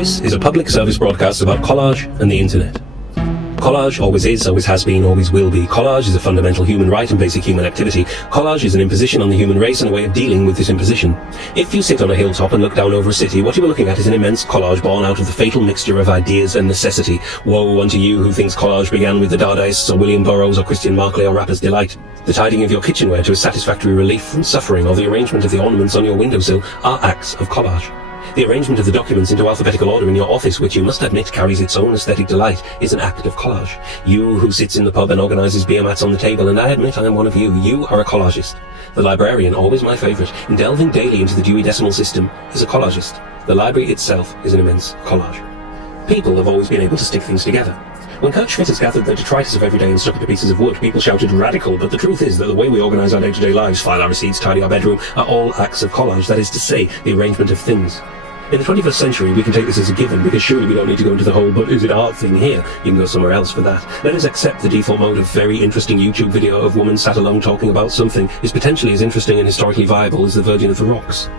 This is a public service broadcast about collage and the internet. Collage always is, always has been, always will be. Collage is a fundamental human right and basic human activity. Collage is an imposition on the human race and a way of dealing with this imposition. If you sit on a hilltop and look down over a city, what you are looking at is an immense collage born out of the fatal mixture of ideas and necessity. Woe unto you who thinks collage began with the Dadaists or William Burroughs or Christian Marclay or Rapper's Delight. The tidying of your kitchenware to a satisfactory relief from suffering or the arrangement of the ornaments on your windowsill are acts of collage. The arrangement of the documents into alphabetical order in your office, which you must admit carries its own aesthetic delight, is an act of collage. You who sits in the pub and organises beer mats on the table, and I admit I am one of you, you are a collagist. The librarian, always my favourite, in delving daily into the Dewey Decimal System, is a collagist. The library itself is an immense collage. People have always been able to stick things together. When Kurt Schwitters gathered the detritus of every day and stuck it to pieces of wood, people shouted radical, but the truth is that the way we organise our day-to-day lives, file our receipts, tidy our bedroom, are all acts of collage, that is to say, the arrangement of things. In the 21st century, we can take this as a given, because surely we don't need to go into the whole, but is it art thing here? You can go somewhere else for that. Let us accept the default mode of very interesting YouTube video of woman sat alone talking about something is potentially as interesting and historically viable as the Virgin of the Rocks.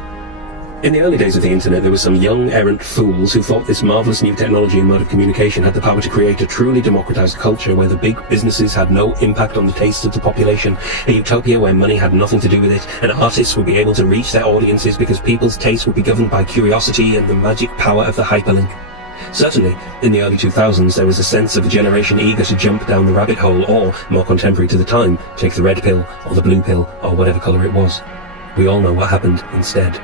In the early days of the internet, there were some young, errant fools who thought this marvellous new technology and mode of communication had the power to create a truly democratized culture where the big businesses had no impact on the tastes of the population, a utopia where money had nothing to do with it, and artists would be able to reach their audiences because people's tastes would be governed by curiosity and the magic power of the hyperlink. Certainly, in the early 2000s, there was a sense of a generation eager to jump down the rabbit hole or, more contemporary to the time, take the red pill or the blue pill or whatever colour it was. We all know what happened instead.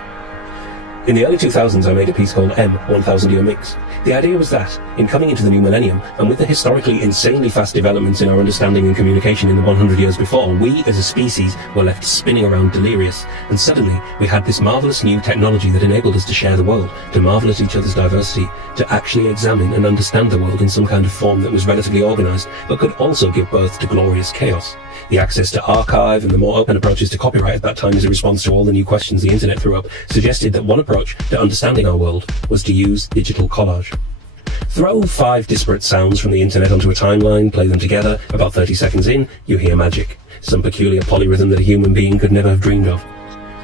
In the early 2000s, I made a piece called M, 1000 Year Mix. The idea was that, in coming into the new millennium, and with the historically insanely fast developments in our understanding and communication in the 100 years before, we as a species were left spinning around delirious, and suddenly we had this marvellous new technology that enabled us to share the world, to marvel at each other's diversity, to actually examine and understand the world in some kind of form that was relatively organised, but could also give birth to glorious chaos. The access to archive and the more open approaches to copyright at that time as a response to all the new questions the internet threw up suggested that one approach to understanding our world was to use digital collage. Throw 5 disparate sounds from the internet onto a timeline, play them together, about 30 seconds in, you hear magic. Some peculiar polyrhythm that a human being could never have dreamed of.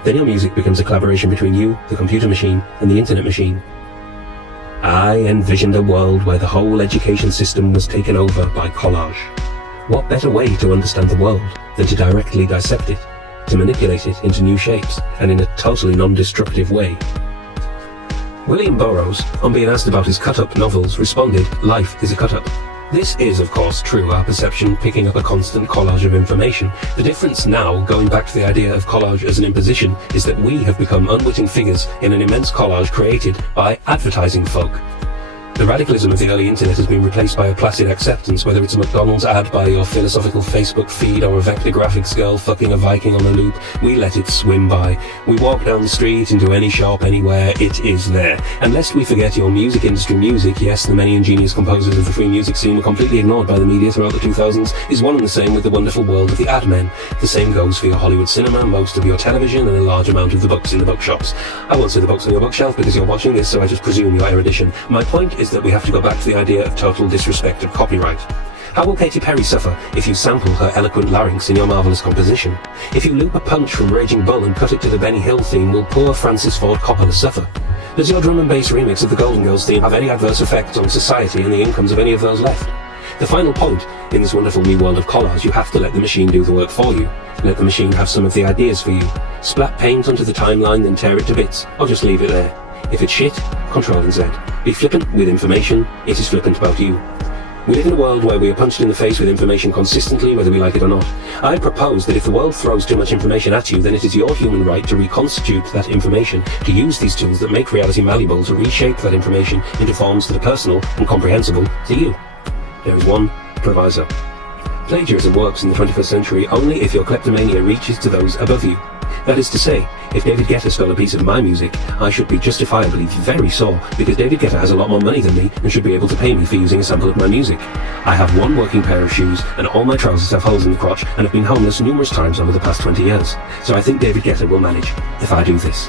Then your music becomes a collaboration between you, the computer machine, and the internet machine. I envisioned a world where the whole education system was taken over by collage. What better way to understand the world than to directly dissect it, to manipulate it into new shapes, and in a totally non-destructive way? William Burroughs, on being asked about his cut-up novels, responded, "Life is a cut-up." This is, of course, true, our perception picking up a constant collage of information. The difference now, going back to the idea of collage as an imposition, is that we have become unwitting figures in an immense collage created by advertising folk. The radicalism of the early internet has been replaced by a placid acceptance, whether it's a McDonald's ad by your philosophical Facebook feed or a vector graphics girl fucking a Viking on a loop. We let it swim by. We walk down the street into any shop anywhere, it is there. And lest we forget your music industry music, yes, the many ingenious composers of the free music scene were completely ignored by the media throughout the 2000s, is one and the same with the wonderful world of the ad men. The same goes for your Hollywood cinema, most of your television, and a large amount of the books in the bookshops. I won't say the books on your bookshelf because you're watching this, so I just presume your erudition. My point is that we have to go back to the idea of total disrespect of copyright. How will Katy Perry suffer if you sample her eloquent larynx in your marvellous composition? If you loop a punch from Raging Bull and cut it to the Benny Hill theme, will poor Francis Ford Coppola suffer? Does your drum and bass remix of the Golden Girls theme have any adverse effects on society and the incomes of any of those left? The final point, in this wonderful new world of collage, you have to let the machine do the work for you. Let the machine have some of the ideas for you. Splat paint onto the timeline, then tear it to bits, or just leave it there. If it's shit, Control and Z. Be flippant with information, it is flippant about you. We live in a world where we are punched in the face with information consistently, whether we like it or not. I propose that if the world throws too much information at you, then it is your human right to reconstitute that information, to use these tools that make reality malleable, to reshape that information into forms that are personal and comprehensible to you. There is one proviso. Plagiarism works in the 21st century only if your kleptomania reaches to those above you. That is to say, if David Guetta stole a piece of my music, I should be justifiably very sore, because David Guetta has a lot more money than me and should be able to pay me for using a sample of my music. I have one working pair of shoes, and all my trousers have holes in the crotch, and have been homeless numerous times over the past 20 years. So I think David Guetta will manage, if I do this.